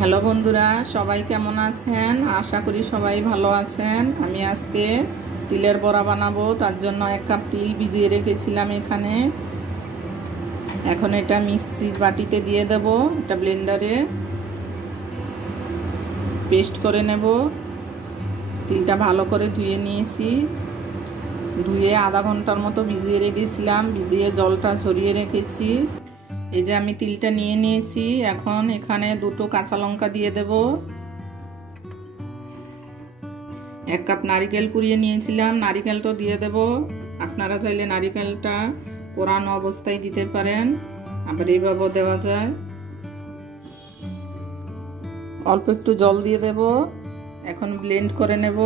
Hello বন্ধুরা, সবাই কেমন আছেন? আশা করি সবাই ভালো আছেন। আমি আজকে তিলের বড়া বানাবো। তার জন্য 1 কাপ তিল ভিজিয়ে রেখেছিলাম এখানে। এখন এটা মিক্সির বাটিতে দিয়ে দেব। এটা ব্লেন্ডারে পেস্ট করে নেব। তিলটা ভালো করে ধুয়ে নিয়েছি। ধুয়ে আধা ঘন্টার মতো ভিজিয়ে রেখেছিলাম। ভিজিয়ে জলটা ঝরিয়ে রেখেছি। এই যে আমি তিলটা নিয়ে নিয়েছি। এখন এখানে 2টো কাঁচা লঙ্কা দিয়ে দেব। 1 কাপ নারকেল কুড়িয়ে নিয়েছিলাম, নারকেলটা দিয়ে দেব। আপনারা চাইলে নারকেলটা কোরানো অবস্থায় দিতে পারেন, আবার এইভাবেও দেওয়া যায়। অল্প একটু জল দিয়ে দেব। এখন ব্লেন্ড করে নেব।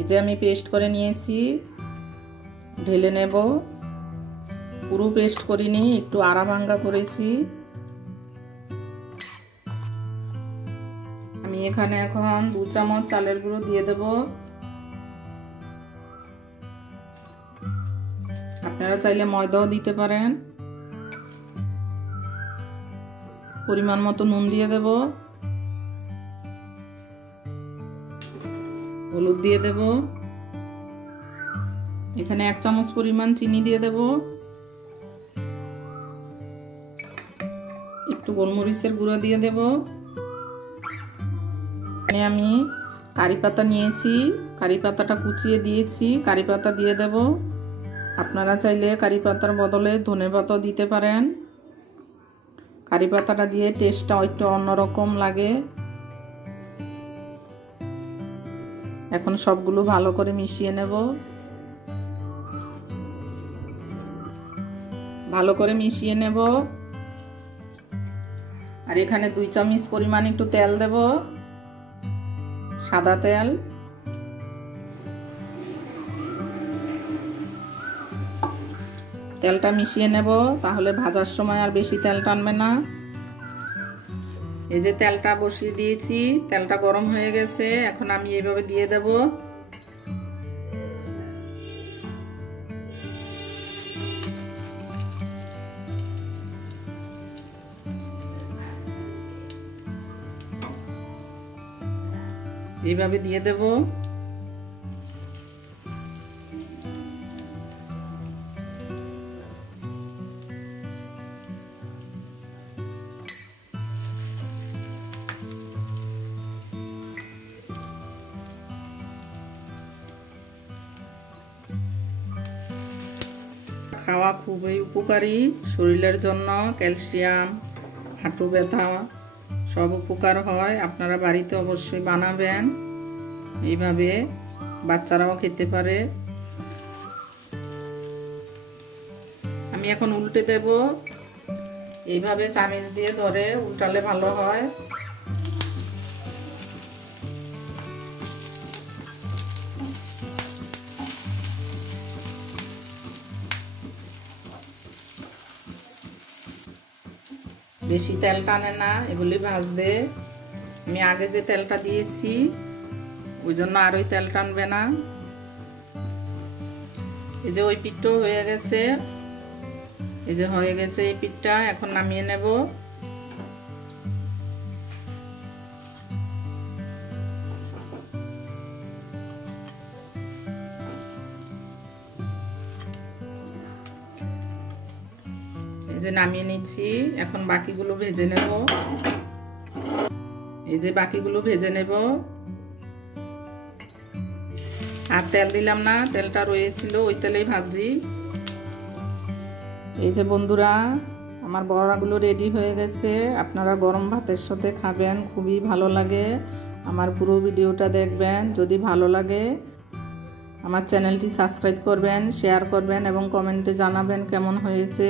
এই যে আমি পেস্ট করে নিয়েছি, ঢেলে নেব। পুরো পেস্ট করিনি, একটু আড়া ভাঙ্গা করেছি। আমি এখানে এখন 2 চামচ চালের গুঁড়ো দিয়ে দেব। আপনারা চাইলে ময়দাও দিতে পারেন। পরিমাণ মতো নুন দিয়ে দেব। হলুদ দিয়ে দেব। এখানে 1 চামচ পরিমাণ চিনি দিয়ে দেব। একটু গোলমরিচের গুঁড়ো দিয়ে দেব। আমি কারি পাতা নিয়েছি, কারি পাতাটা কুচিয়ে দিয়েছি, কারি পাতা দিয়ে দেব। আপনারা চাইলে কারি পাতার বদলে ধনেপাতাও দিতে পারেন। কারি পাতাটা দিয়ে টেস্টটা একটু অন্যরকম লাগে। এখন সবগুলো ভালো করে মিশিয়ে নেব। ভালো করে মিশিয়ে নেব। আর এখানে 2 চামচ পরিমাণ একটু তেল দেব, সাদা তেল। তেলটা মিশিয়ে নেব, তাহলে ভাজার সময় আর বেশি তেল টানবে না। এই যে তেলটা বসিয়ে দিয়েছি, তেলটা গরম হয়ে গেছে। এখন আমি এইভাবে দিয়ে দেব। এইভাবে দিয়ে দেব। খাওয়া খুবই উপকারী শরীরের জন্য। ক্যালসিয়াম, হাঁটু ব্যথা সব উপকার হয়। আপনারা বাড়িতে অবশ্যই বানাবেন। এইভাবে বাচ্চারাও খেতে পারে। আমি এখন উল্টে দেব। এইভাবে চামচ দিয়ে ধরে উল্টালে ভালো হয়। বেশি তেল টানে না এগুলি ভাজতে। আমি আগে যে তেলটা দিয়েছি ওই জন্য আর ওই তেল টানবে না। এই যে ওই পিঠটা হয়ে গেছে। এই যে হয়ে গেছে এই পিঠটা। এখন নামিয়ে নেব। এই যে নামিয়ে নিচ্ছি। এখন বাকিগুলো ভেজে নেব। এই যে বাকিগুলো ভেজে নেব। আর তেল দিলাম না, তেলটা রয়েছিল ওই তেলেই ভাজি। এই যে বন্ধুরা, আমার বড়াগুলো রেডি হয়ে গেছে। আপনারা গরম ভাতের সাথে খাবেন, খুবই ভালো লাগে। আমার পুরো ভিডিওটা দেখবেন। যদি ভালো লাগে আমার চ্যানেলটি সাবস্ক্রাইব করবেন, শেয়ার করবেন এবং কমেন্টে জানাবেন কেমন হয়েছে।